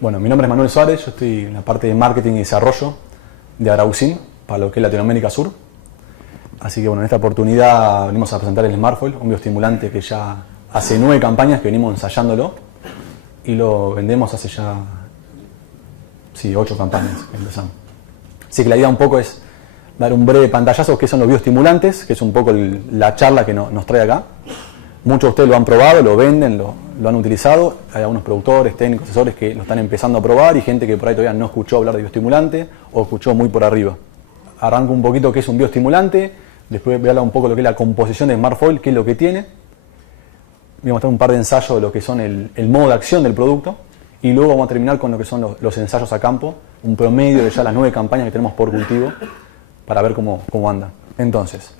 Bueno, mi nombre es Manuel Suárez, yo estoy en la parte de marketing y desarrollo de Araucin para lo que es Latinoamérica Sur. Así que bueno, en esta oportunidad venimos a presentar el Smartfoil, un bioestimulante que ya hace 9 campañas que venimos ensayándolo y lo vendemos hace ya 8 campañas que empezamos. Así que la idea un poco es dar un breve pantallazo de qué son los bioestimulantes, que es un poco la charla que nos trae acá. Muchos de ustedes lo han probado, lo venden, lo han utilizado. Hay algunos productores, técnicos, asesores que lo están empezando a probar y gente que por ahí todavía no escuchó hablar de bioestimulante o escuchó muy por arriba. Arranco un poquito qué es un bioestimulante, después voy a hablar un poco de lo que es la composición de Smartfoil, qué es lo que tiene. Voy a mostrar un par de ensayos de lo que son el modo de acción del producto y luego vamos a terminar con lo que son los ensayos a campo, un promedio de ya las 9 campañas que tenemos por cultivo para ver cómo anda. Entonces,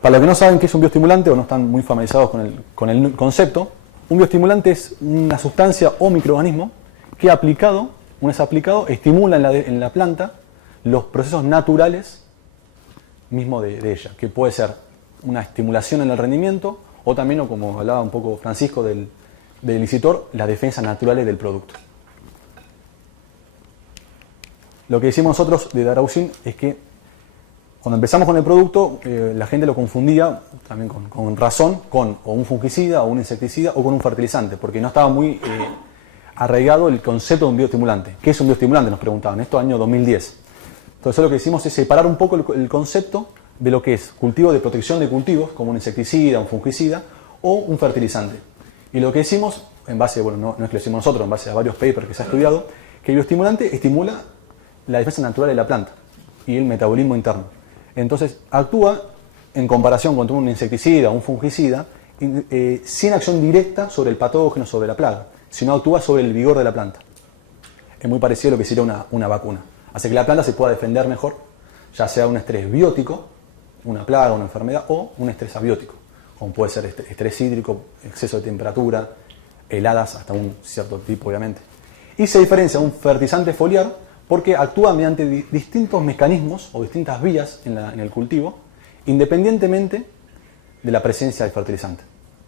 para los que no saben qué es un bioestimulante o no están muy familiarizados con el concepto, un bioestimulante es una sustancia o microorganismo que aplicado, una vez aplicado, estimula en la planta los procesos naturales mismos de ella, que puede ser una estimulación en el rendimiento o también, o como hablaba un poco Francisco del licitor, las defensas naturales del producto. Lo que decimos nosotros de Araucin es que cuando empezamos con el producto, la gente lo confundía, también con razón, con o un fungicida, o un insecticida, o con un fertilizante, porque no estaba muy arraigado el concepto de un bioestimulante. ¿Qué es un bioestimulante? Nos preguntaban, esto año 2010. Entonces lo que hicimos es separar un poco el concepto de lo que es cultivo de protección de cultivos, como un insecticida, un fungicida, o un fertilizante. Y lo que hicimos, en base, bueno, no es que lo hicimos nosotros, en base a varios papers que se ha estudiado, que el bioestimulante estimula la defensa natural de la planta y el metabolismo interno. Entonces actúa en comparación contra un insecticida o un fungicida sin acción directa sobre el patógeno, sobre la plaga, sino actúa sobre el vigor de la planta. Es muy parecido a lo que sería una vacuna. Hace que la planta se pueda defender mejor, ya sea un estrés biótico, una plaga, una enfermedad, o un estrés abiótico, como puede ser estrés hídrico, exceso de temperatura, heladas hasta un cierto tipo obviamente. Y se diferencia de un fertilizante foliar porque actúa mediante distintos mecanismos o distintas vías en el cultivo, independientemente de la presencia de fertilizante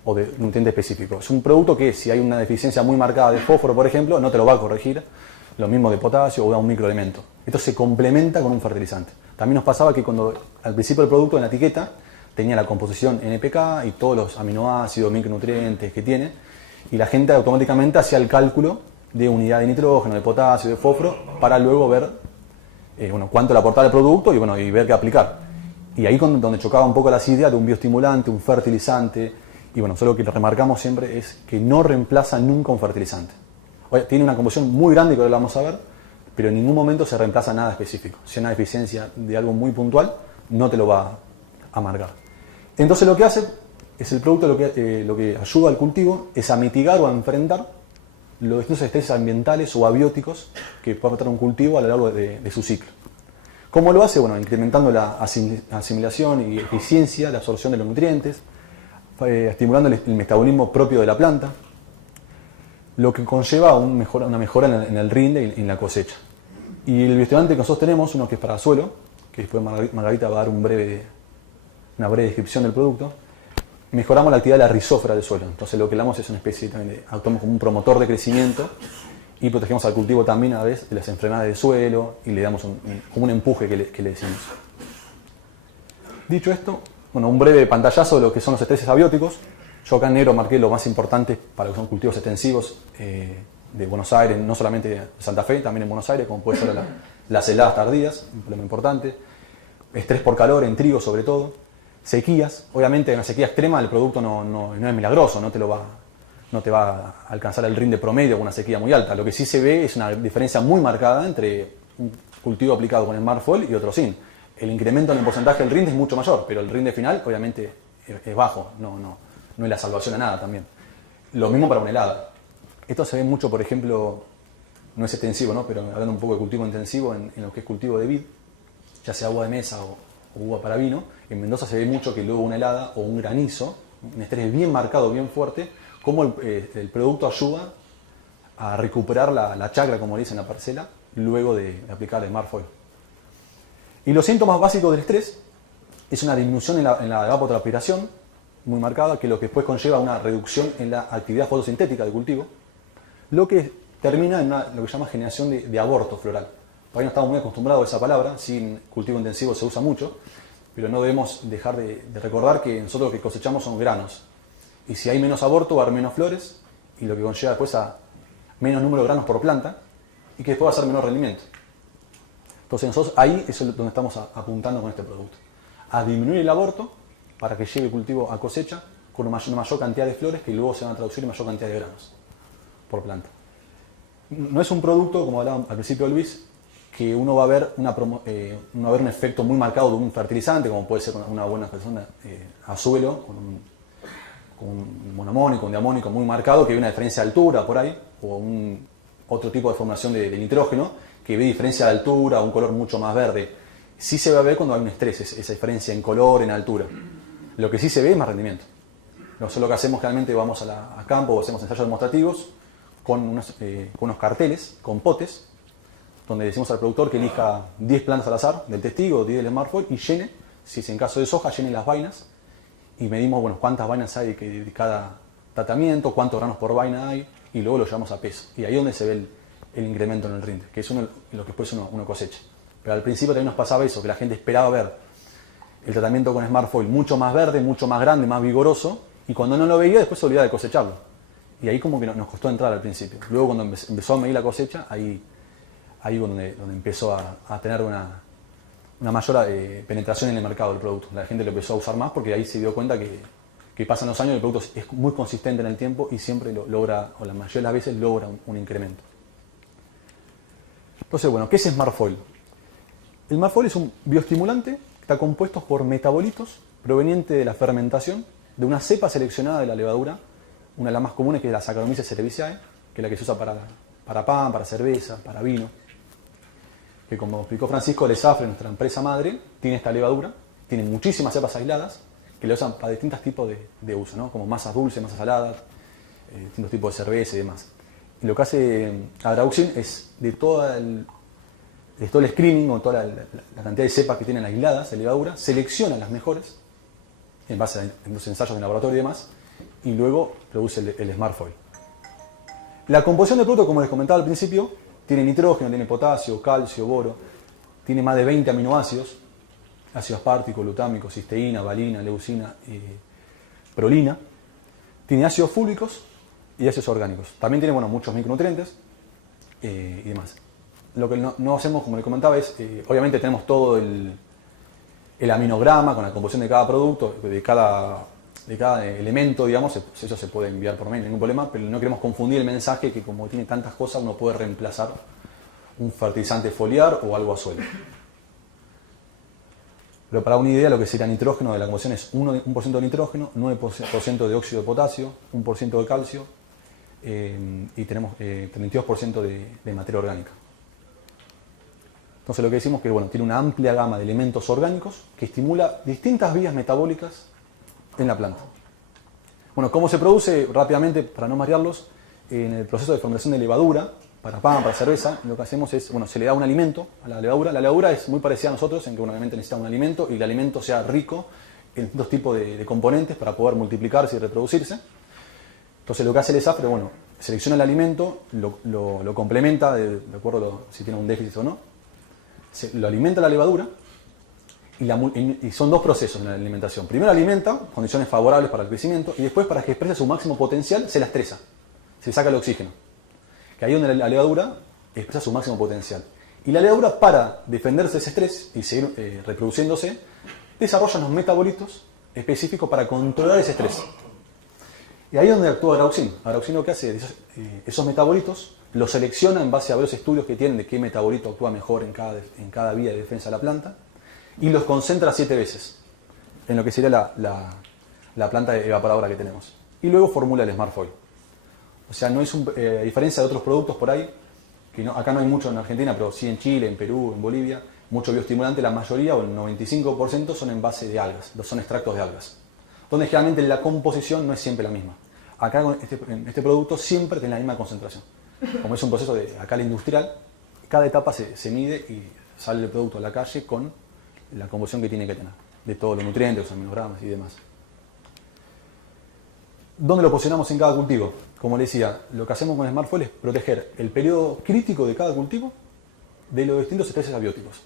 o de nutriente específico. Es un producto que si hay una deficiencia muy marcada de fósforo, por ejemplo, no te lo va a corregir, lo mismo de potasio o de un microelemento. Esto se complementa con un fertilizante. También nos pasaba que cuando al principio del producto en la etiqueta tenía la composición NPK y todos los aminoácidos, micronutrientes que tiene, y la gente automáticamente hacía el cálculo de unidad de nitrógeno, de potasio, de fósforo, para luego ver cuánto le aportaba el producto y ver qué aplicar. Y ahí donde chocaba un poco las ideas de un bioestimulante, un fertilizante, y solo lo que remarcamos siempre es que no reemplaza nunca un fertilizante. Tiene una composición muy grande que ahora la vamos a ver, pero en ningún momento se reemplaza nada específico. Si hay una deficiencia de algo muy puntual, no te lo va a marcar. Entonces lo que hace es el producto, lo que ayuda al cultivo es a mitigar o a enfrentar los distintos estrés ambientales o abióticos que puede afectar un cultivo a lo largo de su ciclo. ¿Cómo lo hace? Incrementando la asimilación y eficiencia, la absorción de los nutrientes, estimulando el metabolismo propio de la planta, lo que conlleva una mejora en el rinde y en la cosecha. Y el bioestimulante que nosotros tenemos, uno que es para suelo, que después Margarita va a dar una breve descripción del producto, mejoramos la actividad de la rizósfera del suelo. Entonces lo que hablamos es una especie también actuamos como un promotor de crecimiento y protegemos al cultivo también a la vez de las enfermedades del suelo y le damos como un empuje que le decimos. Dicho esto, un breve pantallazo de lo que son los estreses abióticos. Yo acá en negro marqué lo más importante para lo que son cultivos extensivos de Buenos Aires, no solamente de Santa Fe, también en Buenos Aires, como puede ser las heladas tardías, un problema importante. Estrés por calor en trigo sobre todo. Sequías, obviamente en una sequía extrema el producto no es milagroso, no te va a alcanzar el rinde promedio con una sequía muy alta. Lo que sí se ve es una diferencia muy marcada entre un cultivo aplicado con el Smartfoil y otro sin. El incremento en el porcentaje del rinde es mucho mayor, pero el rinde final obviamente es bajo, no es la salvación a nada también. Lo mismo para una helada. Esto se ve mucho, por ejemplo, no es extensivo, pero hablando un poco de cultivo intensivo en lo que es cultivo de vid, ya sea agua de mesa o uva para vino. En Mendoza se ve mucho que luego una helada o un granizo, un estrés bien marcado, bien fuerte, cómo el producto ayuda a recuperar la chacra, como le dicen, la parcela, luego de aplicar el Smartfoil. Y los síntomas básicos del estrés es una disminución en la evapotranspiración muy marcada, que lo que después conlleva una reducción en la actividad fotosintética del cultivo, lo que termina en lo que se llama generación de aborto floral. Por ahí no estamos muy acostumbrados a esa palabra, sí, en cultivo intensivo se usa mucho, pero no debemos dejar de recordar que nosotros lo que cosechamos son granos. Y si hay menos aborto, va a haber menos flores, y lo que conlleva después a menos número de granos por planta, y que después va a ser menor rendimiento. Entonces nosotros ahí es donde estamos apuntando con este producto. A disminuir el aborto para que llegue el cultivo a cosecha con una mayor cantidad de flores que luego se van a traducir en mayor cantidad de granos por planta. No es un producto, como hablaba al principio Luis, que uno va a ver un efecto muy marcado de un fertilizante, como puede ser una buena persona a suelo, con un monoamónico, un diamónico muy marcado, que hay una diferencia de altura por ahí, o otro tipo de formación de nitrógeno, que ve diferencia de altura, un color mucho más verde. Sí se va a ver cuando hay un estrés, esa diferencia en color, en altura. Lo que sí se ve es más rendimiento. Nosotros lo que hacemos generalmente, vamos a campo o hacemos ensayos demostrativos con unos carteles, con potes, donde decimos al productor que elija 10 plantas al azar del testigo, 10 del Smartfoil, y llene, si es en caso de soja, llene las vainas, y medimos cuántas vainas hay de cada tratamiento, cuántos granos por vaina hay, y luego lo llevamos a peso. Y ahí es donde se ve el incremento en el rinde, que es lo que después uno cosecha. Pero al principio también nos pasaba eso, que la gente esperaba ver el tratamiento con Smartfoil mucho más verde, mucho más grande, más vigoroso, y cuando no lo veía, después se olvidaba de cosecharlo. Y ahí como que nos costó entrar al principio. Luego cuando empezó a medir la cosecha, ahí donde empezó a tener una mayor penetración en el mercado del producto. La gente lo empezó a usar más porque ahí se dio cuenta que pasan los años y el producto es muy consistente en el tiempo y siempre logra, o la mayoría de las veces logra un incremento. Entonces, ¿qué es Smartfoil? El Smartfoil es un bioestimulante que está compuesto por metabolitos provenientes de la fermentación de una cepa seleccionada de la levadura, una de las más comunes, que es la Saccharomyces cerevisiae, que es la que se usa para pan, para cerveza, para vino, que como explicó Francisco, el Esafre, nuestra empresa madre, tiene esta levadura, tiene muchísimas cepas aisladas que la usan para distintos tipos de uso, ¿no? Como masas dulces, masas saladas, distintos tipos de cerveza y demás. Y lo que hace Adrauxin es de todo el screening, o toda la cantidad de cepas que tienen aisladas de levadura, selecciona las mejores en base a los ensayos de laboratorio y demás, y luego produce el Smartfoil. La composición del producto, como les comentaba al principio, tiene nitrógeno, tiene potasio, calcio, boro, tiene más de 20 aminoácidos, ácido aspartico, glutámico, cisteína, valina, leucina, prolina. Tiene ácidos fúlicos y ácidos orgánicos. También tiene muchos micronutrientes y demás. Lo que no hacemos, como les comentaba, es, obviamente tenemos todo el aminograma con la composición de cada producto, de cada elemento, digamos, eso se puede enviar por mail, ningún problema, pero no queremos confundir el mensaje, que como tiene tantas cosas uno puede reemplazar un fertilizante foliar o algo a suelo. Pero para una idea, lo que sería nitrógeno de la composición es 1% de nitrógeno, 9% de óxido de potasio, 1% de calcio y tenemos 32% de materia orgánica. Entonces lo que decimos es que tiene una amplia gama de elementos orgánicos que estimula distintas vías metabólicas en la planta. ¿Cómo se produce? Rápidamente, para no marearlos, en el proceso de fermentación de levadura, para pan, para cerveza, lo que hacemos es, se le da un alimento a la levadura. La levadura es muy parecida a nosotros en que obviamente necesita un alimento y el alimento sea rico en dos tipos de componentes para poder multiplicarse y reproducirse. Entonces lo que hace el ESAFRE, selecciona el alimento, lo complementa de acuerdo si tiene un déficit o no, lo alimenta la levadura y son dos procesos en la alimentación. Primero alimenta, condiciones favorables para el crecimiento, y después para que exprese su máximo potencial se la estresa, se le saca el oxígeno. Que ahí es donde la levadura expresa su máximo potencial. Y la levadura, para defenderse de ese estrés y seguir reproduciéndose, desarrolla unos metabolitos específicos para controlar ese estrés. Y ahí es donde actúa Adrauxin. Adrauxin lo que hace es esos metabolitos los selecciona en base a varios estudios que tienen de qué metabolito actúa mejor en cada vía de defensa de la planta, y los concentra 7 veces en lo que sería la planta evaporadora que tenemos. Y luego formula el Smartfoil. O sea, no es a diferencia de otros productos por ahí, que acá no hay mucho en Argentina, pero sí en Chile, en Perú, en Bolivia, mucho bioestimulante, la mayoría, o el 95%, son en base de algas, son extractos de algas, donde generalmente la composición no es siempre la misma. Acá en este producto siempre tiene la misma concentración. Como es un proceso de acá industrial, cada etapa se mide y sale el producto a la calle con la composición que tiene que tener, de todos los nutrientes, los aminogramas y demás. ¿Dónde lo posicionamos en cada cultivo? como le decía, lo que hacemos con Smart Foil es proteger el periodo crítico de cada cultivo de los distintos estreses abióticos.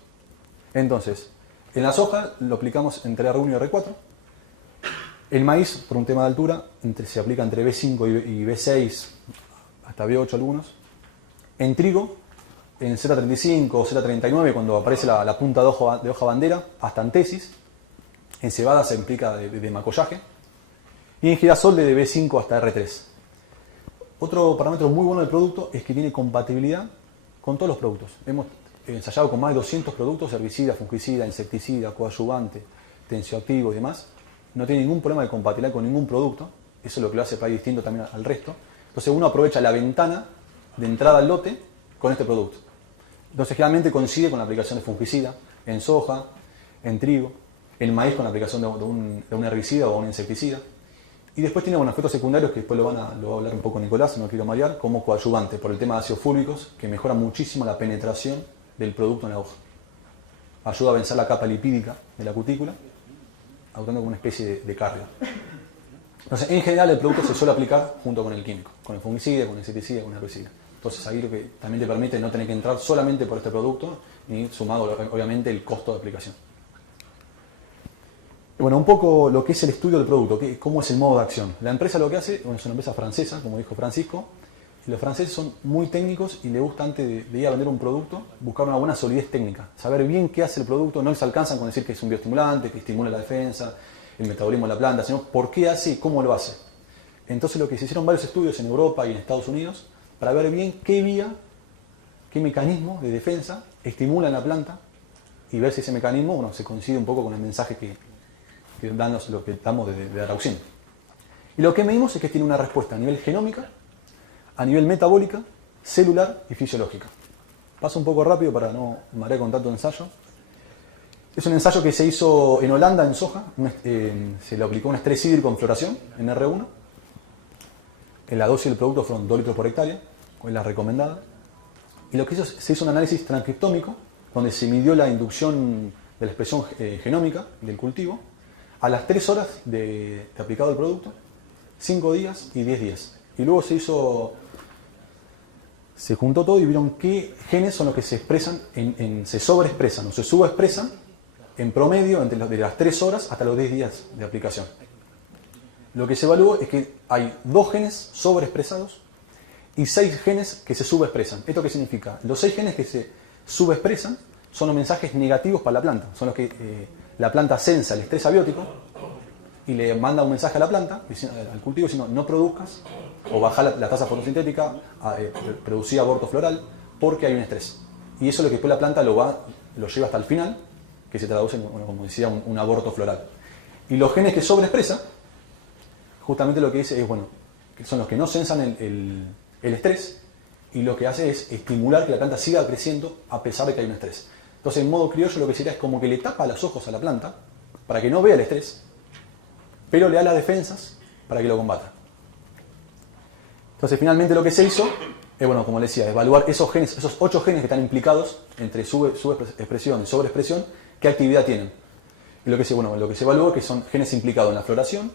Entonces, en la soja lo aplicamos entre R1 y R4. El maíz, por un tema de altura, se aplica entre B5 y B6, hasta B8 algunos. En trigo, en Z35 o Z39, cuando aparece la punta de hoja bandera, hasta antesis. En cebada se implica de macollaje. Y en girasol de B5 hasta R3. Otro parámetro muy bueno del producto es que tiene compatibilidad con todos los productos. Hemos ensayado con más de 200 productos, herbicida, fungicida, insecticida, coadyuvante, tensioactivo y demás. No tiene ningún problema de compatibilidad con ningún producto. Eso es lo que lo hace para ir distinto también al resto. Entonces uno aprovecha la ventana de entrada al lote con este producto. Entonces generalmente coincide con la aplicación de fungicida en soja, en trigo, en maíz con la aplicación de un herbicida o un insecticida. Y después tiene efectos secundarios que después lo va a hablar un poco Nicolás, no quiero marear, como coadyuvante por el tema de ácidos fúlvicos, que mejora muchísimo la penetración del producto en la hoja. Ayuda a vencer la capa lipídica de la cutícula, actuando como una especie de carga. Entonces, en general, el producto se suele aplicar junto con el químico, con el fungicida, con el insecticida, con el herbicida. Entonces, ahí lo que también te permite no tener que entrar solamente por este producto, ni sumado, obviamente, el costo de aplicación. Y bueno, un poco lo que es el estudio del producto, cómo es el modo de acción. La empresa lo que hace, bueno, es una empresa francesa, como dijo Francisco, y los franceses son muy técnicos y les gusta antes de ir a vender un producto, buscar una buena solidez técnica, saber bien qué hace el producto, no les alcanzan con decir que es un bioestimulante, que estimula la defensa, el metabolismo de la planta, sino por qué hace y cómo lo hace. Entonces lo que se hicieron varios estudios en Europa y en Estados Unidos para ver bien qué vía, qué mecanismo de defensa estimula en la planta y ver si ese mecanismo, bueno, se coincide un poco con el mensaje que damos de Darauxin. Y lo que medimos es que tiene una respuesta a nivel genómica, a nivel metabólica, celular y fisiológica. Paso un poco rápido para no marear con tanto ensayo. Es un ensayo que se hizo en Holanda, en soja. Se le aplicó un estrés hídrico en floración, en R1. La dosis del producto fueron 2 litros por hectárea, es la recomendada. Y lo que se hizo un análisis transcriptómico, donde se midió la inducción de la expresión genómica del cultivo, a las 3 horas de aplicado el producto, 5 días y 10 días. Y luego se juntó todo y vieron qué genes son los que se expresan, se sobreexpresan o se subexpresan en promedio de las 3 horas hasta los 10 días de aplicación. Lo que se evaluó es que hay 2 genes sobreexpresados y 6 genes que se subexpresan. ¿Esto qué significa? Los 6 genes que se subexpresan son los mensajes negativos para la planta. Son los que la planta sensa el estrés abiótico y le manda un mensaje a la planta, al cultivo, diciendo no produzcas o baja la tasa fotosintética, producir aborto floral, porque hay un estrés. Y eso es lo que después la planta lo lleva hasta el final, que se traduce en, como decía, un aborto floral. Y los genes que sobreexpresa, justamente lo que dice es, que son los que no sensan el estrés, y lo que hace es estimular que la planta siga creciendo a pesar de que hay un estrés. Entonces, en modo criollo, lo que sería es como que le tapa los ojos a la planta para que no vea el estrés, pero le da las defensas para que lo combata. Entonces, finalmente lo que se hizo es, como les decía, evaluar esos 8 genes que están implicados entre subexpresión y sobreexpresión, qué actividad tienen. Y lo que se evaluó que son genes implicados en la floración,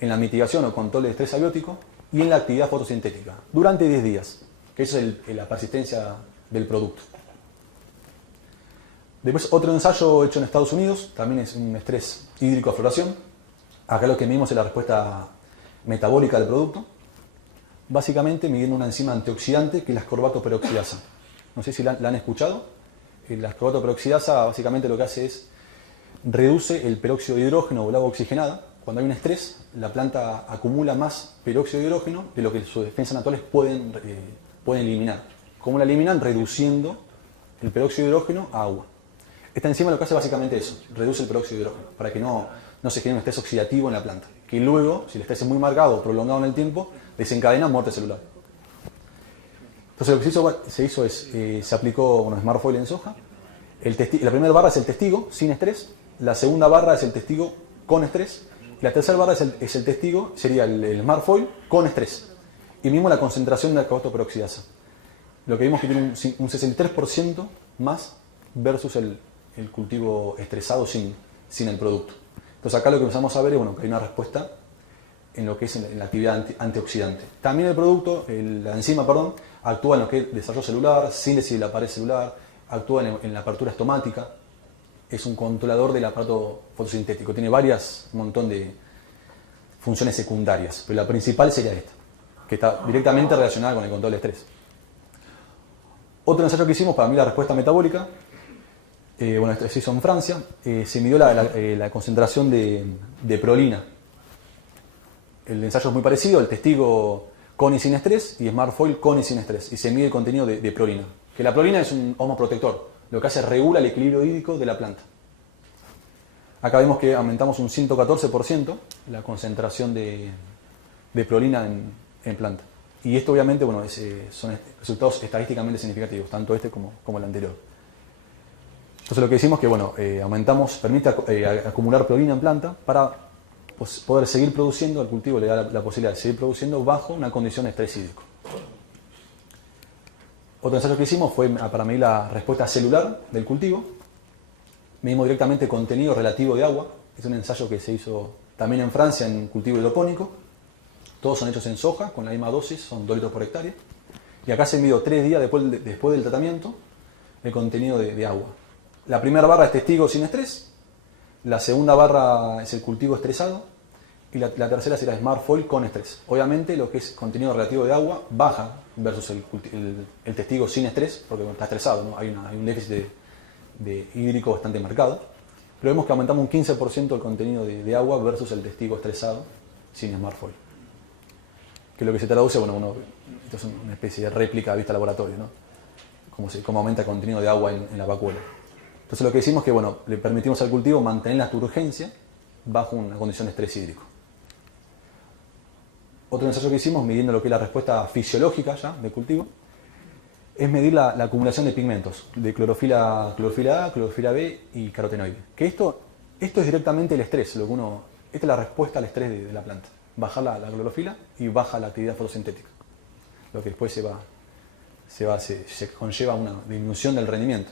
en la mitigación o control del estrés abiótico y en la actividad fotosintética, durante 10 días, que eso es la persistencia del producto. Después otro ensayo hecho en Estados Unidos, también es un estrés hídrico a floración. Acá lo que medimos es la respuesta metabólica del producto, básicamente midiendo una enzima antioxidante que es la ascorbato-peroxidasa. No sé si la han escuchado. La ascorbato-peroxidasa básicamente lo que hace es reduce el peróxido de hidrógeno o el agua oxigenada. Cuando hay un estrés, la planta acumula más peróxido de hidrógeno de lo que sus defensas naturales pueden eliminar. ¿Cómo la eliminan? Reduciendo el peróxido de hidrógeno a agua. Esta enzima lo que hace básicamente eso, reduce el peróxido de hidrógeno, para que no se genere un estrés oxidativo en la planta, que luego, si el estrés es muy marcado o prolongado en el tiempo, desencadena muerte celular. Entonces lo que se hizo es, se aplicó Smart Foil en soja. La primera barra es el testigo sin estrés, la segunda barra es el testigo con estrés, y la tercera barra es el testigo, sería el Smart Foil con estrés. Y mismo la concentración de ascorbato-peroxidasa. Lo que vimos que tiene un 63% más versus el cultivo estresado sin el producto. Entonces acá lo que empezamos a ver es que hay una respuesta en lo que es en la actividad antioxidante. También el producto, la enzima, perdón, actúa en lo que es desarrollo celular, síntesis de la pared celular, actúa en la apertura estomática, es un controlador del aparato fotosintético, tiene un montón de funciones secundarias, pero la principal sería esta, que está directamente relacionada con el control de estrés. Otro ensayo que hicimos para mí la respuesta metabólica, esto se hizo en Francia, se midió la concentración de prolina. El ensayo es muy parecido, el testigo con y sin estrés y Smartfoil con y sin estrés, y se mide el contenido de prolina. Que la prolina es un homoprotector, lo que hace es regula el equilibrio hídrico de la planta. Acá vemos que aumentamos un 114% la concentración de prolina en planta. Y esto obviamente son resultados estadísticamente significativos, tanto este como el anterior. Entonces lo que decimos es que permite acumular prolina en planta para poder seguir produciendo, al cultivo le da la posibilidad de seguir produciendo bajo una condición de estrés hídrico. Otro ensayo que hicimos fue para medir la respuesta celular del cultivo. Medimos directamente contenido relativo de agua. Es un ensayo que se hizo también en Francia en cultivo hidropónico. Todos son hechos en soja, con la misma dosis, son 2 litros por hectárea. Y acá se midió 3 días después del tratamiento el contenido de agua. La primera barra es testigo sin estrés, la segunda barra es el cultivo estresado y la tercera será Smartfoil con estrés. Obviamente lo que es contenido relativo de agua baja versus el testigo sin estrés, porque está estresado, ¿no? Hay un déficit de hídrico bastante marcado. Pero vemos que aumentamos un 15% el contenido de agua versus el testigo estresado sin Smartfoil. Que lo que se traduce, esto es una especie de réplica a vista laboratorio, ¿no? Cómo aumenta el contenido de agua en la vacuola. Entonces lo que hicimos es que le permitimos al cultivo mantener la turgencia bajo una condición de estrés hídrico. Otro ensayo que hicimos, midiendo lo que es la respuesta fisiológica ya del cultivo, es medir la acumulación de pigmentos, de clorofila A, clorofila B y carotenoide. Que esto es directamente el estrés, esta es la respuesta al estrés de la planta. Bajar la clorofila y baja la actividad fotosintética. Lo que después se conlleva una disminución del rendimiento.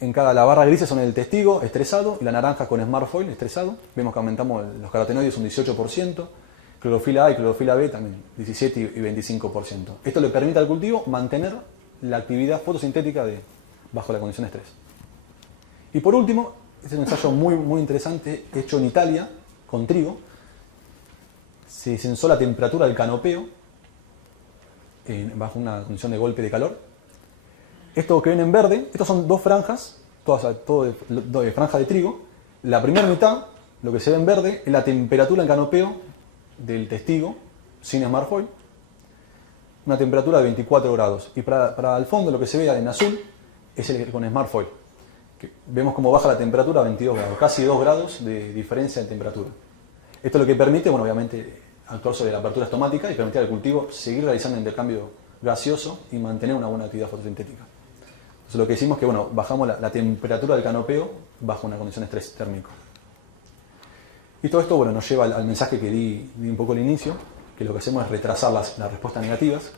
La barra gris son el testigo estresado y la naranja con Smartfoil estresado. Vemos que aumentamos los carotenoides un 18%, clorofila A y clorofila B también 17 y 25%. Esto le permite al cultivo mantener la actividad fotosintética bajo la condición de estrés. Y por último, este es un ensayo muy, muy interesante hecho en Italia con trigo. Se censó la temperatura del canopeo bajo una condición de golpe de calor. Esto que ven en verde, estos son 2 franjas, todo de franja de trigo. La primera mitad, lo que se ve en verde, es la temperatura en canopeo del testigo sin Smartfoil. Una temperatura de 24 grados. Y para el fondo, lo que se ve en azul, es el con Smartfoil. Vemos cómo baja la temperatura a 22 grados, casi 2 grados de diferencia de temperatura. Esto es lo que permite, obviamente, actuar sobre la apertura estomática y permitir al cultivo seguir realizando intercambio gaseoso y mantener una buena actividad fotosintética. Entonces lo que hicimos es que bajamos la temperatura del canopeo bajo una condición de estrés térmico. Y todo esto nos lleva al mensaje que di un poco al inicio, que lo que hacemos es retrasar las respuestas negativas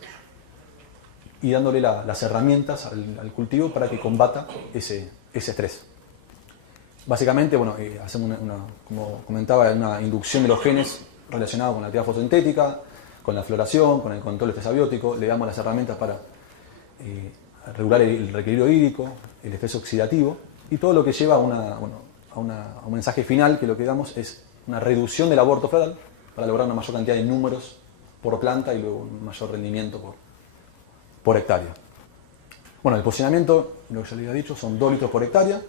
y dándole las herramientas al cultivo para que combata ese estrés. Básicamente, hacemos como comentaba, una inducción de los genes relacionados con la actividad fotosintética, con la floración, con el control de estrés abiótico. Le damos las herramientas para regular el reequilibrio hídrico, el estrés oxidativo y todo lo que lleva a un mensaje final, que lo que damos es una reducción del aborto floral para lograr una mayor cantidad de números por planta y luego un mayor rendimiento por hectárea. El posicionamiento, lo que ya les había dicho, son 2 litros por hectárea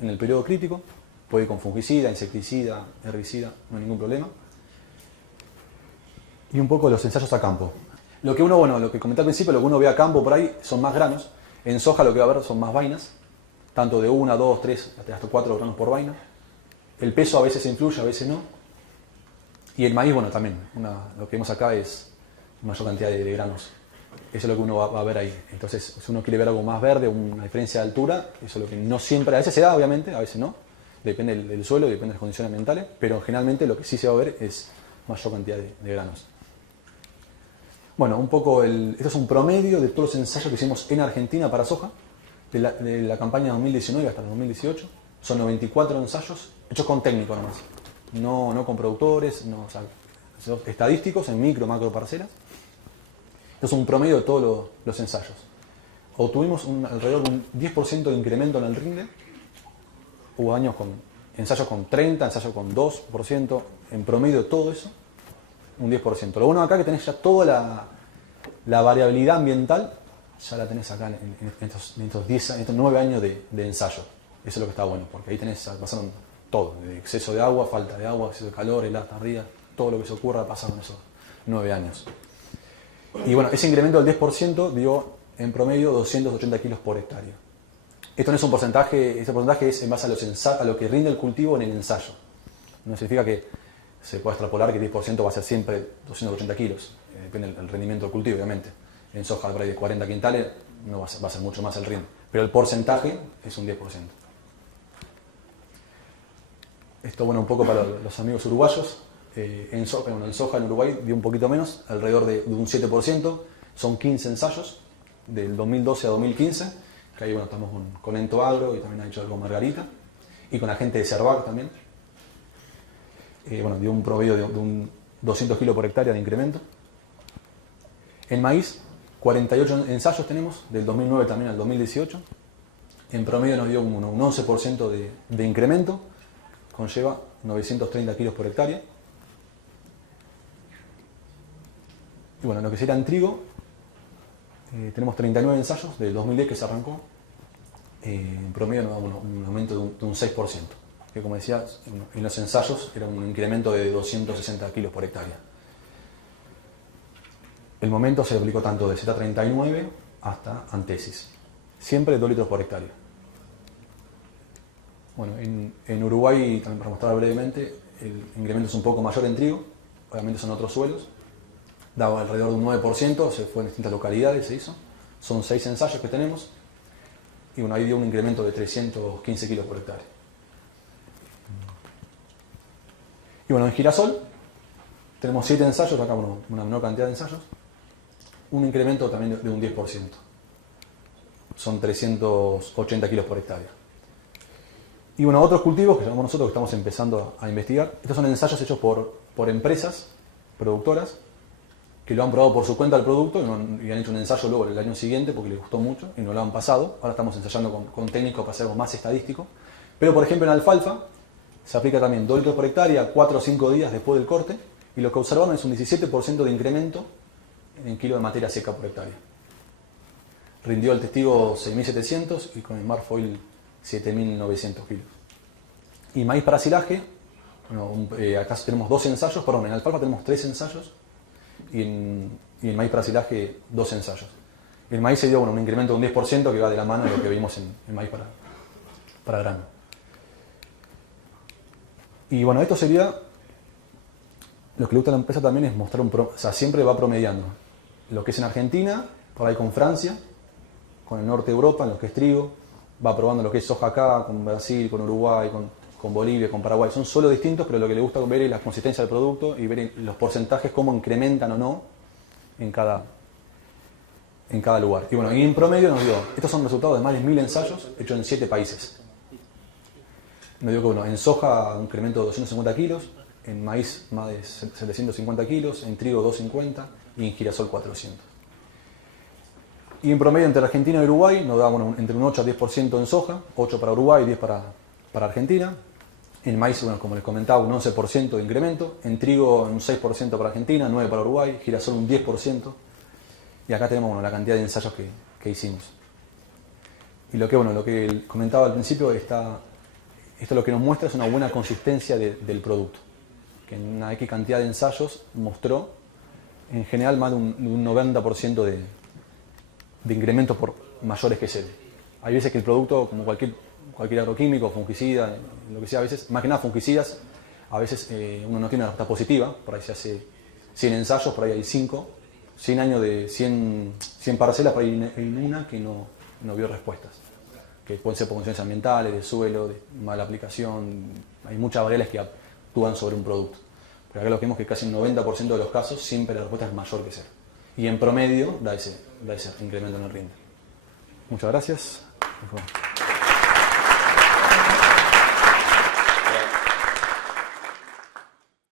en el periodo crítico. Puede ir con fungicida, insecticida, herbicida, no hay ningún problema. Y un poco los ensayos a campo. Lo que comenté al principio, lo que uno ve a campo por ahí son más granos. En soja lo que va a ver son más vainas, tanto de 1, 2, 3, hasta 4 granos por vaina. El peso a veces influye, a veces no. Y el maíz, también. Lo que vemos acá es mayor cantidad de granos. Eso es lo que uno va a ver ahí. Entonces, si uno quiere ver algo más verde, una diferencia de altura, eso es lo que no siempre, a veces se da, obviamente, a veces no. Depende del suelo, depende de las condiciones ambientales, pero generalmente lo que sí se va a ver es mayor cantidad de granos. Esto es un promedio de todos los ensayos que hicimos en Argentina para soja, de la campaña 2019 hasta el 2018. Son 94 ensayos, hechos con técnico nomás. no con productores, no, o sea, estadísticos en micro, macro parcelas. Esto es un promedio de todos los ensayos. Obtuvimos alrededor de un 10% de incremento en el rinde. Hubo años con ensayos con 30, ensayos con 2%, en promedio todo eso, un 10%. Lo bueno acá es que tenés ya toda la variabilidad ambiental, ya la tenés acá en estos 9 años de ensayo. Eso es lo que está bueno, porque ahí pasaron todo, de exceso de agua, falta de agua, exceso de calor, helada arriba, todo lo que se ocurra pasa con esos 9 años. Y bueno, ese incremento del 10% dio en promedio 280 kilos por hectárea. Esto no es un porcentaje, este porcentaje es en base a lo que rinde el cultivo en el ensayo. No significa que se pueda extrapolar que el 10% va a ser siempre 280 kilos. Depende del rendimiento del cultivo, obviamente. En soja de 40 quintales no va a ser mucho más el rinde. Pero el porcentaje es un 10%. Esto, bueno, un poco para los amigos uruguayos. En soja en Uruguay dio un poquito menos, alrededor de un 7%. Son 15 ensayos, del 2012 a 2015. Que ahí, bueno, estamos con Ento Agro y también ha hecho algo Margarita. Y con la gente de Cervac también. Bueno, dio un promedio de un 200 kilos por hectárea de incremento. En maíz, 48 ensayos tenemos, del 2009 también al 2018. En promedio nos dio un 11% de incremento, conlleva 930 kilos por hectárea. Y bueno, en lo que sería en trigo, tenemos 39 ensayos, del 2010 que se arrancó. En promedio nos da un aumento de un 6%, que como decía, en los ensayos era un incremento de 260 kilos por hectárea. El momento se aplicó tanto de Z39 hasta Antesis, siempre 2 litros por hectárea. Bueno, en Uruguay, también para mostrar brevemente, el incremento es un poco mayor en trigo, obviamente son otros suelos, daba alrededor de un 9%, se fue en distintas localidades, se hizo, son 6 ensayos que tenemos, y bueno, ahí dio un incremento de 315 kilos por hectárea. Y bueno, en girasol tenemos 7 ensayos, acá una menor cantidad de ensayos, un incremento también de un 10%. Son 380 kilos por hectárea. Y bueno, otros cultivos que llamamos nosotros que estamos empezando a investigar. Estos son ensayos hechos por empresas productoras que lo han probado por su cuenta el producto y han hecho un ensayo luego el año siguiente porque les gustó mucho y no lo han pasado. Ahora estamos ensayando con técnicos para hacer algo más estadístico. Pero por ejemplo en alfalfa se aplica también 2 litros por hectárea 4 o 5 días después del corte y lo que observaron es un 17% de incremento en kilo de materia seca por hectárea. Rindió el testigo 6.700 y con el Marfoil 7.900 kilos. Y maíz para silaje, bueno, acá tenemos 2 ensayos, perdón, en alfalfa tenemos 3 ensayos y en maíz para silaje 2 ensayos. El maíz se dio un incremento de un 10% que va de la mano de lo que vimos en maíz para grano. Y bueno, esto sería lo que le gusta a la empresa también es mostrar o sea, siempre va promediando lo que es en Argentina, por ahí con Francia, con el norte de Europa, en lo que es trigo, va probando lo que es soja acá, con Brasil, con Uruguay, con Bolivia, con Paraguay. Son solo distintos, pero lo que le gusta ver es la consistencia del producto y ver los porcentajes, cómo incrementan o no en cada lugar. Y bueno, y en promedio nos dio, estos son resultados de más de 1.000 ensayos hechos en 7 países. Nos dio que bueno, en soja un incremento de 250 kilos, en maíz más de 750 kilos, en trigo 250 y en girasol 400. Y en promedio entre Argentina y Uruguay nos da bueno, entre un 8 a 10% en soja, 8 para Uruguay y 10 para Argentina. En maíz, bueno, como les comentaba, un 11% de incremento. En trigo un 6% para Argentina, 9 para Uruguay, girasol un 10%. Y acá tenemos bueno, la cantidad de ensayos que hicimos. Y lo que comentaba al principio, esto lo que nos muestra es una buena consistencia del producto. Que en una X cantidad de ensayos mostró, en general, más de un 90% de incrementos por mayores que 0. Hay veces que el producto, como cualquier agroquímico, fungicida, lo que sea, a veces, más que nada fungicidas, a veces uno no tiene una respuesta positiva, por ahí se hace 100 ensayos, por ahí hay 5, 100 años de 100 parcelas, por ahí hay una que no vio respuestas, que pueden ser por condiciones ambientales, de suelo, de mala aplicación, hay muchas variables que actúan sobre un producto. Pero acá lo que vemos es que casi el 90% de los casos siempre la respuesta es mayor que 0. Y en promedio da ese incremento en el rinde. Muchas gracias.